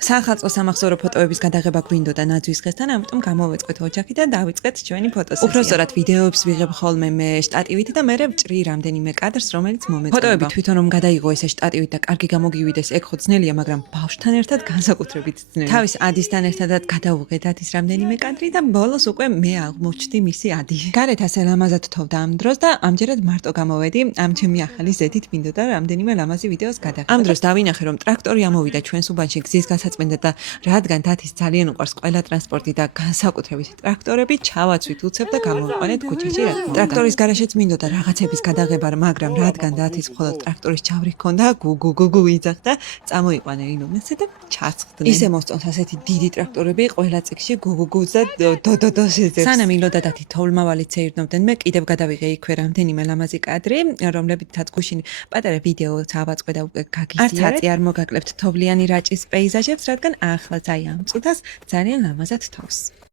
სახალხო სამახსოვრო ფოტოების გადაღება გვინდოდა ნაძვის დღესთან, ამიტომ გამოვეწყვეთ ოჯახი და დავიწყეთ ჩვენი ფოტოსესია. უფრო სწორად ვიდეოებს ვიღებ ხოლმე მე შტატივით და მერე ვჭრი რამდენიმე კადრს, რომელიც მომეწონება. ფოტოები თვითონ რომ გადაიღო ესე შტატივით და კარგი გამოგივიდეს, ეგ ხო ძნელია, მაგრამ ბავშვთან ერთად განსაკუთრებით ძნელია. თავის ადისთან ერთადაც გადავუღეთ ის რამდენიმე კადრი და ბოლოს უკვე მე აღმოჩნდი მისი ადი. გარეთ ასე ლამაზად თოვდა ამ დროს და ამჯერად მარტო გამოვედი, ამ ჩემი ახალი ზედით მინდოდა რამდენიმე ლამაზი ვიდეოს გადაღება. ამ დროს დავინახე რომ ტრაქტორი ამოვიდა ჩვენს უბანში გზის გასაწმენდად და რადგან თათის ძალიან უყვარს ყველა ტრანსპორტი და განსაკუთრებით ტრაქტორები, ჩავაცვით უცებ და გამოვიყვანეთ ქუჩაში. ტრაქტორის გარაშეც მინდოდა რაღაცების გადაღება, მაგრამ რადგან თათის მხოლოდ ტრაქტორის ჩავრი ჰქონდა, გუგუ იძახდა, წამოიყვანე ინომესე და ჩაცხდნენ. ისე მოსწონს ასეთი დიდი ტრაქტორები ყველა წიგში გუგუგუს და დოდოდოს ეძებს. სანამ ილოდა თათი თოვლმავალით ეირნობდნენ, მე კიდევ გადავიღე იქვე რამდენიმე ლამაზი კადრი, რომლებითაც გუშინ პატარა ვიდეოც ავაწყე და უკვე გაგიზიარეთ. არც აწი არ მოგაკლებთ თოვლიანი რაჭის პეიზაჟებს, რადგან ახლაც აი ამ წუთას ძალიან ლამაზად თავს.